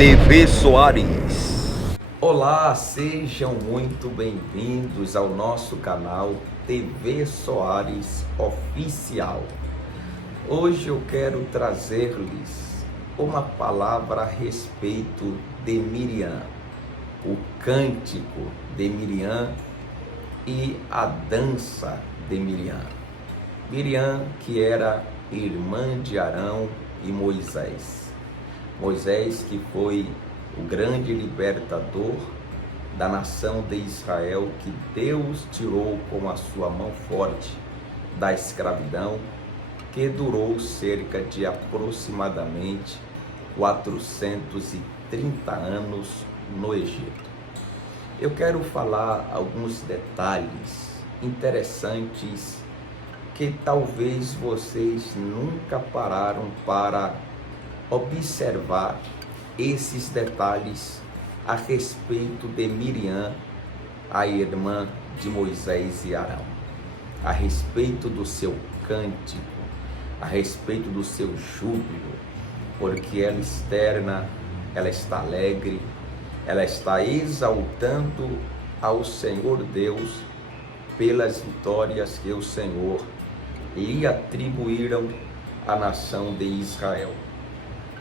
TV Soares. Olá, sejam muito bem-vindos ao nosso canal TV Soares Oficial. Hoje eu quero trazer-lhes uma palavra a respeito de Miriam, o cântico de Miriam e a dança de Miriam. Miriam, que era irmã de Arão e Moisés. Moisés, que foi o grande libertador da nação de Israel, que Deus tirou com a sua mão forte da escravidão, que durou cerca de aproximadamente 430 anos no Egito. Eu quero falar alguns detalhes interessantes que talvez vocês nunca pararam para observar esses detalhes a respeito de Miriam, a irmã de Moisés e Arão, a respeito do seu cântico, a respeito do seu júbilo, porque ela externa, ela está alegre, ela está exaltando ao Senhor Deus pelas vitórias que o Senhor lhe atribuíram à nação de Israel.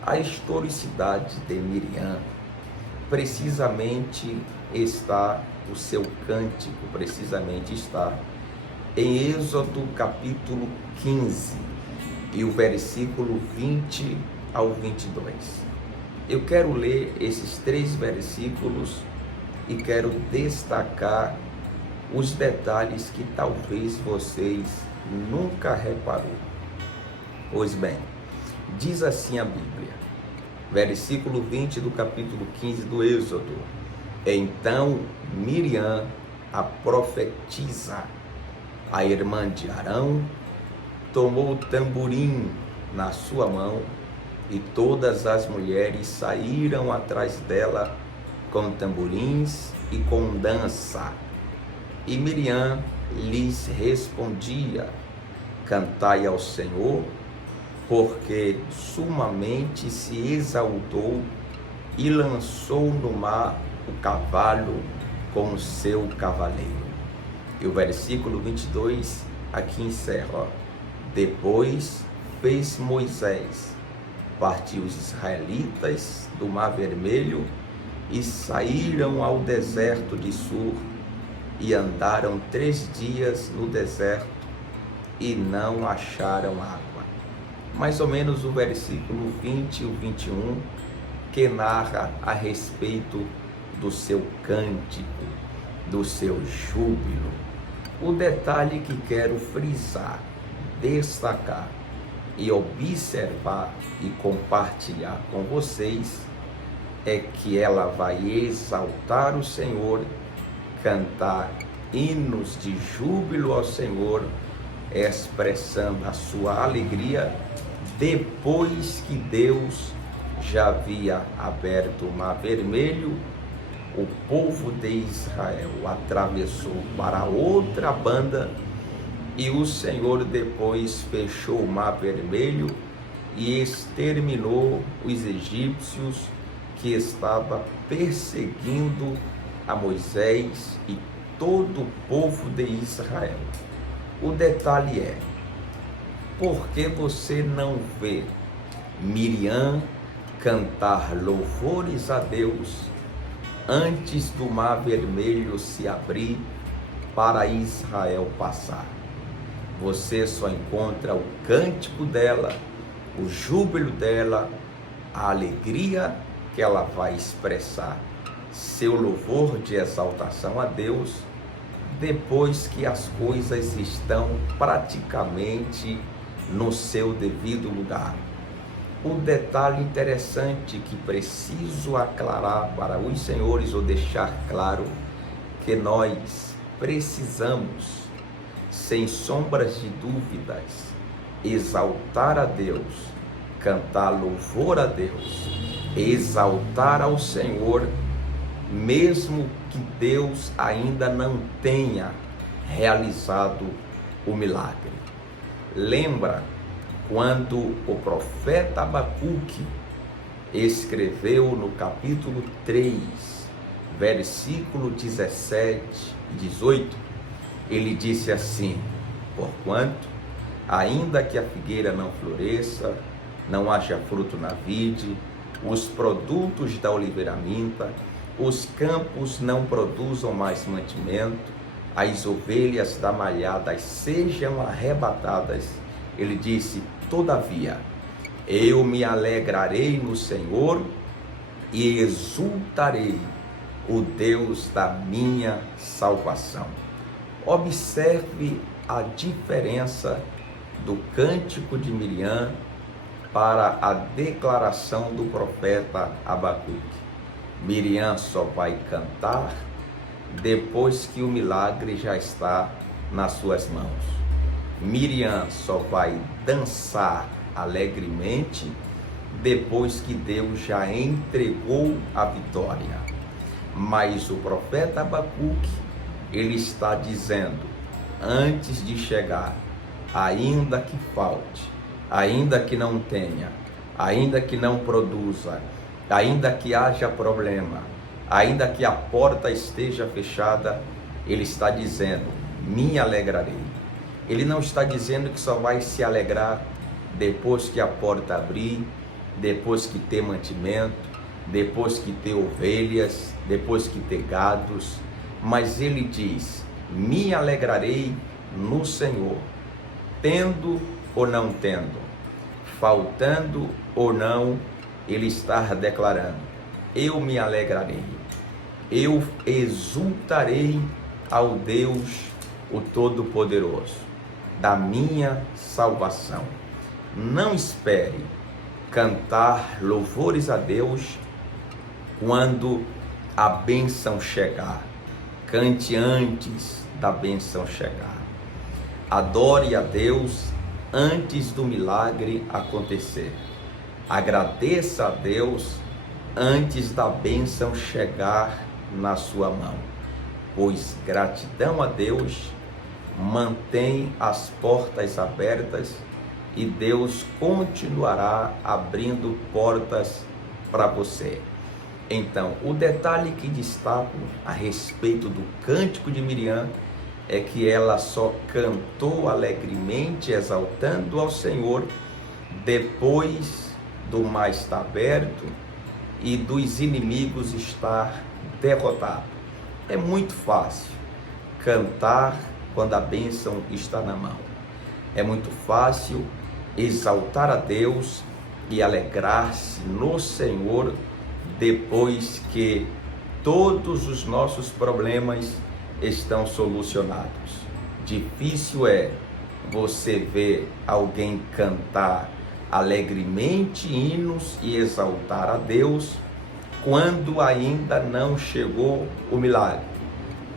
A historicidade de Miriam, precisamente está, o seu cântico precisamente está em Êxodo capítulo 15 e o versículo 20 ao 22. Eu quero ler esses 3 versículos e quero destacar os detalhes que talvez vocês nunca reparou. Pois bem, diz assim a Bíblia, versículo 20 do capítulo 15 do Êxodo: Então Miriam, a profetisa, a irmã de Arão, tomou o tamborim na sua mão, e todas as mulheres saíram atrás dela com tamborins e com dança. E Miriam lhes respondia: Cantai ao Senhor, porque sumamente se exaltou e lançou no mar o cavalo com o seu cavaleiro. E o versículo 22 aqui encerra: Depois fez Moisés partir os israelitas do Mar Vermelho e saíram ao deserto de Sur e andaram 3 dias no deserto e não acharam água. Mais ou menos o versículo 20 e o 21, que narra a respeito do seu cântico, do seu júbilo. O detalhe que quero frisar, destacar e observar e compartilhar com vocês é que ela vai exaltar o Senhor, cantar hinos de júbilo ao Senhor, expressando a sua alegria depois que Deus já havia aberto o Mar Vermelho. O povo de Israel atravessou para outra banda e o Senhor depois fechou o Mar Vermelho e exterminou os egípcios que estavam perseguindo a Moisés e todo o povo de Israel. O detalhe é, por que você não vê Miriam cantar louvores a Deus antes do Mar Vermelho se abrir para Israel passar? Você só encontra o cântico dela, o júbilo dela, a alegria que ela vai expressar, seu louvor de exaltação a Deus, depois que as coisas estão praticamente no seu devido lugar. Um detalhe interessante que preciso aclarar para os senhores, ou deixar claro, que nós precisamos, sem sombras de dúvidas, exaltar a Deus, cantar louvor a Deus, exaltar ao Senhor, mesmo que Deus ainda não tenha realizado o milagre. Lembra quando o profeta Abacuque escreveu no capítulo 3, versículo 17 e 18, ele disse assim: porquanto, ainda que a figueira não floresça, não haja fruto na vide, os produtos da oliveira minta, os campos não produzam mais mantimento, as ovelhas da malhada sejam arrebatadas, ele disse: todavia, eu me alegrarei no Senhor e exultarei o Deus da minha salvação. Observe a diferença do cântico de Miriam para a declaração do profeta Abacuque. Miriam só vai cantar depois que o milagre já está nas suas mãos. Miriam só vai dançar alegremente depois que Deus já entregou a vitória. Mas o profeta Abacuque, ele está dizendo, antes de chegar, ainda que falte, ainda que não tenha, ainda que não produza, ainda que haja problema, ainda que a porta esteja fechada, ele está dizendo, me alegrarei. Ele não está dizendo que só vai se alegrar depois que a porta abrir, depois que ter mantimento, depois que ter ovelhas, depois que ter gados, mas ele diz, me alegrarei no Senhor, tendo ou não tendo, faltando ou não, ele está declarando, eu me alegrarei, eu exultarei ao Deus, o Todo-Poderoso, da minha salvação. Não espere cantar louvores a Deus quando a bênção chegar. Cante antes da bênção chegar. Adore a Deus antes do milagre acontecer. Agradeça a Deus antes da bênção chegar na sua mão, pois gratidão a Deus mantém as portas abertas e Deus continuará abrindo portas para você. Então, o detalhe que destaco a respeito do cântico de Miriam é que ela só cantou alegremente, exaltando ao Senhor, depois do mar estar aberto e dos inimigos estar derrotados. É muito fácil cantar quando a bênção está na mão. É muito fácil exaltar a Deus e alegrar-se no Senhor depois que todos os nossos problemas estão solucionados. Difícil é você ver alguém cantar alegremente hinos e exaltar a Deus quando ainda não chegou o milagre,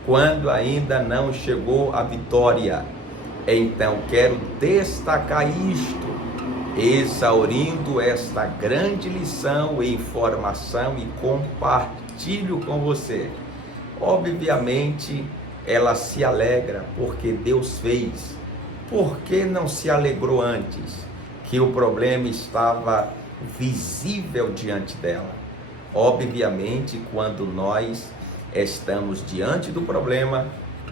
quando ainda não chegou a vitória. Então quero destacar isto, exaurindo esta grande lição e informação e compartilho com você. Obviamente ela se alegra porque Deus fez. Por que não se alegrou antes? Que o problema estava visível diante dela. Obviamente, quando nós estamos diante do problema,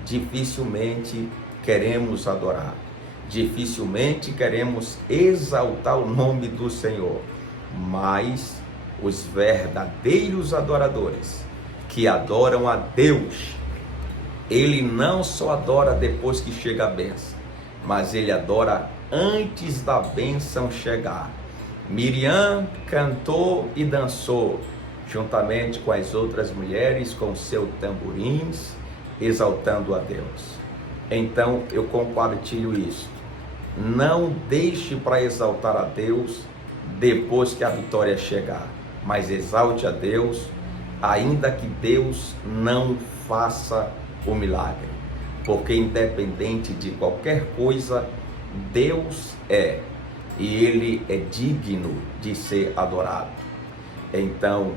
dificilmente queremos adorar, dificilmente queremos exaltar o nome do Senhor, mas os verdadeiros adoradores que adoram a Deus, ele não só adora depois que chega a bênção, mas ele adora antes da bênção chegar. Miriam cantou e dançou, juntamente com as outras mulheres, com seus tamborins, exaltando a Deus. Então eu compartilho isso. Não deixe para exaltar a Deus depois que a vitória chegar, mas exalte a Deus, ainda que Deus não faça o milagre. Porque independente de qualquer coisa, Deus é, e Ele é digno de ser adorado. Então,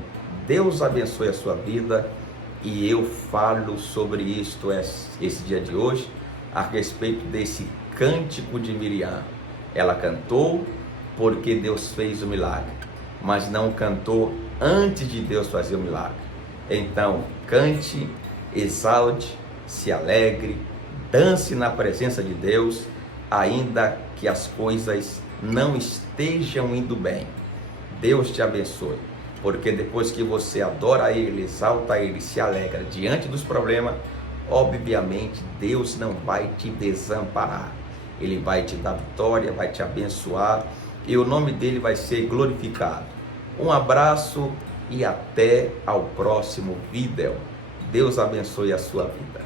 Deus abençoe a sua vida, e eu falo sobre isto esse dia de hoje, a respeito desse cântico de Miriam. Ela cantou porque Deus fez o milagre, mas não cantou antes de Deus fazer o milagre. Então, cante, exalte, se alegre, dance na presença de Deus, ainda que as coisas não estejam indo bem. Deus te abençoe, porque depois que você adora Ele, exalta Ele, se alegra diante dos problemas, obviamente Deus não vai te desamparar. Ele vai te dar vitória, vai te abençoar e o nome dele vai ser glorificado. Um abraço e até ao próximo vídeo. Deus abençoe a sua vida.